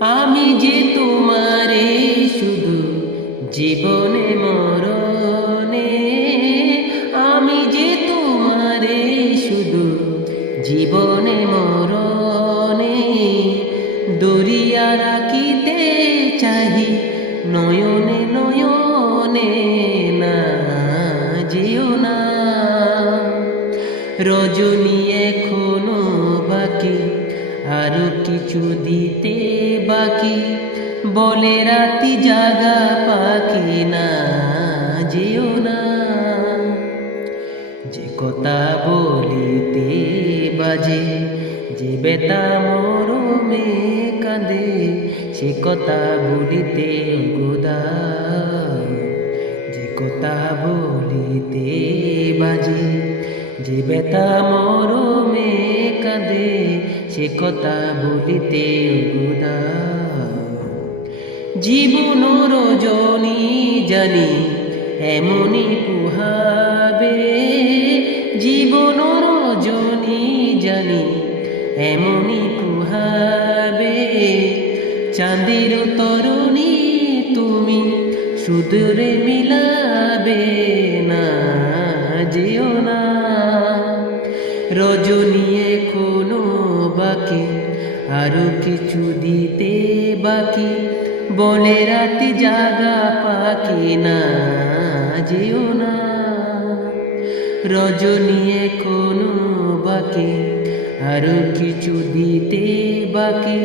আমি যে তোমারে শুধু জীবনে মরণে, আমি যে তোমারে শুধু জীবনে মরণে দরিয়া রাখিতে চাহি নয়নে নয়নে। না যেও না রজনী এখনো বাকি, আরো কিছু দিতে বাকি, বলে রাতি জাগা পাখি। না যেও না যে কথা বলিতে বাজে, যে বেতা মরমে কাঁদে, সে কথা বলিতে গোদায়। যে কথা বলিতে বাজে, যে বেতা মরমে কাঁদে, সে কথা বলিতে গোদায়। জীবন রজনী জানি এমনি পুহাবে, জীবন রজনী জানি এমনি পুহাবে। চাঁদের তরুণী তুমি সুদূরে মিলাবে। না যেও না রজনী এখনো বাকি, আরো কিছু দিতে বাকি, বলে রাতি জাগা পাখি। না যেও না রজনী এখনো বাকি, আরো কিছু দিতে বাকি,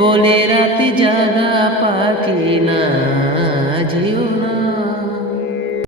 বলে রাতি জাগা পাখি। না যেও না।